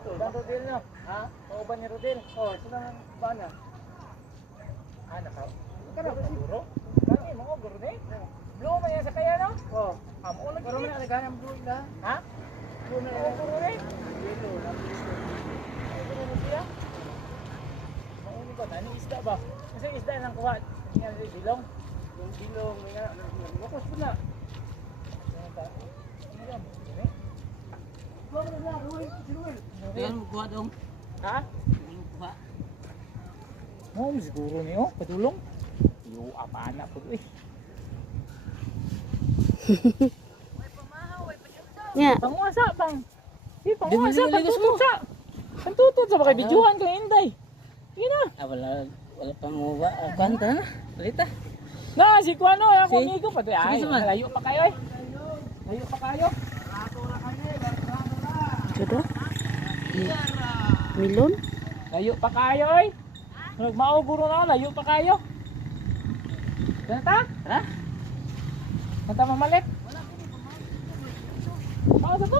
Saan Rodel nyo? Ha? Pauban ni Rodel? Oo, saan ba na? Ah, nakaw. Ika na, siguro? Kani, mga guro ni? Blue man yan sa kaya no? Oo. Amo lagi. Pero man nagana ang blue ila. Ha? Blue na yan. Guro ni? Yellow, guro mo siya? Mauni ko, nani isda ba? Kasi isda nang kuha. Nga bilong. Yung bilong, may nga. Wakos po na. Yan mo kuha dong. Ha? Yan kuha. Mo siguro niyo, padulong. Yo, apa anak po eh. Nya. Panguasa bang. Di Di mo panguasa nililigos mo. pantutod sa. Pantutod sa baka bidyuhan kang Inday. Sige na. Ah, wala pang uwa. Kanta na. Balita. Na si Kuano, ako Si? amigo pa ay. Sige, sama. Layo pa kayo eh. Layo pa kayo. Jodoh. Milon. Layo pa kayo eh. Nagmao guro na, layo pa kayo. Kanta? Ha? Kanta mamalit. Wala. Sa to.